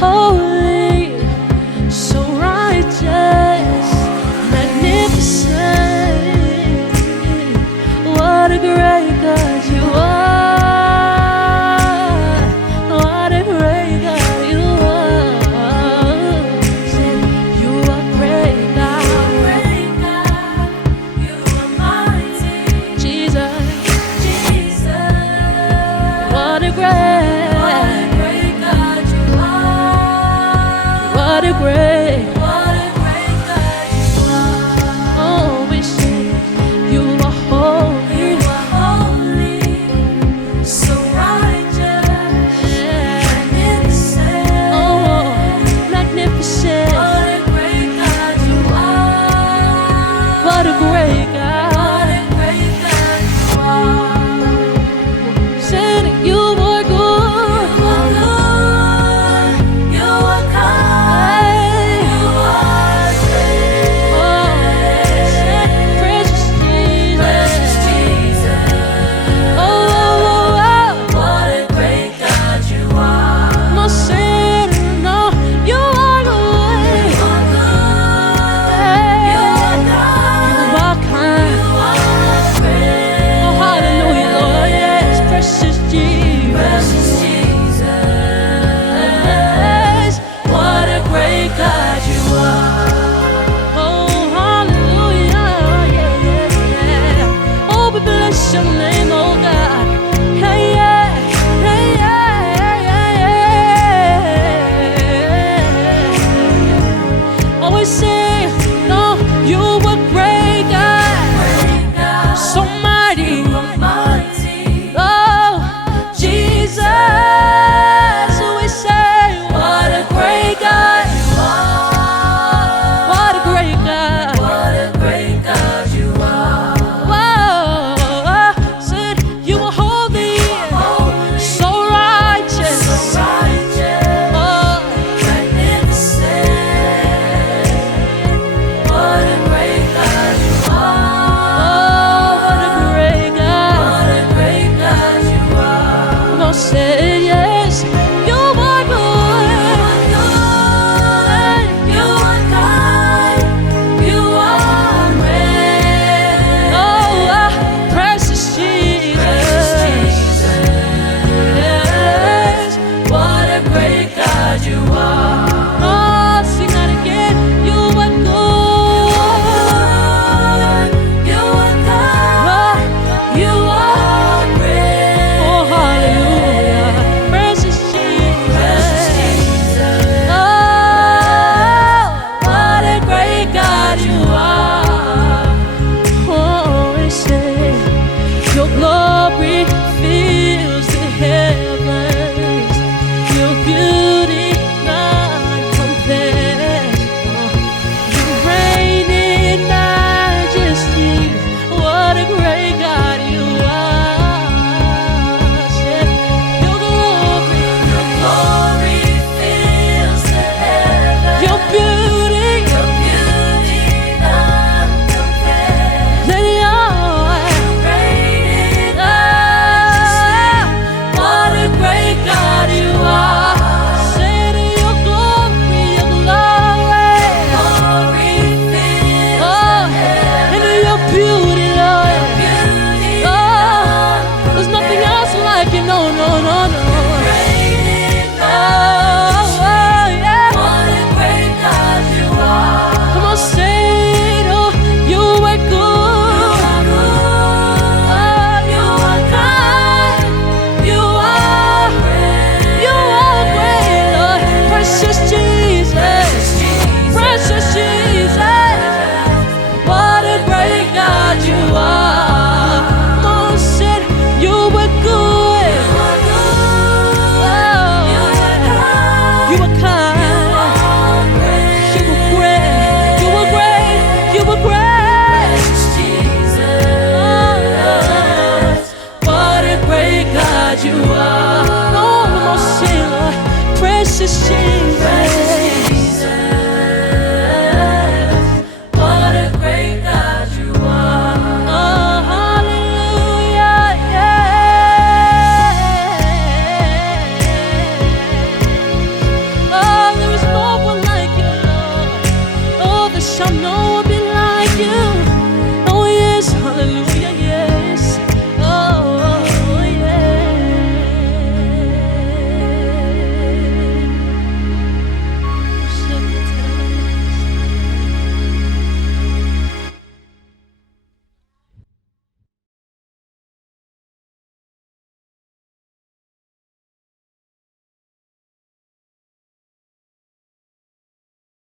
holy, so righteous, magnificent. What a great God you are. What a great God you are. Said you are great God. You are mighty. Jesus, Jesus. what a great, What a great God you are. what a great. What a great God you are. Oh, we sing you are holy. You are holy, so righteous, magnificent. Oh, magnificent. What a great God you are. What a great God. What a great God you are. Said you are good. You are good. You are kind. You are great. Oh, said precious Precious Jesus. Jesus. Oh, oh, oh, What a great God you oh. are. No sin, no, you are good. You are good. You are You kind. are kind. You are great. Oh, hallelujah, Lord. Yes, precious Jesus. Precious Jesus. What a great God you are. Oh, hallelujah. Yeah, yeah, yeah. Oh, we bless your name, oh God. Hey, yeah. Hey, yeah, yeah, yeah. Oh, we sing, no, you were great, God. Great God. So mighty. You are mighty. Oh, Jesus. We say, What a great God you are. what a great God. What a great God you are. Whoa, said you are holy, Holy, so righteous. so righteous, Oh, magnificent. What a great God you are. oh, what a great God. What a great God you are. Come on, say yeah.